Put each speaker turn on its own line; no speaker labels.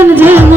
I'm gonna do?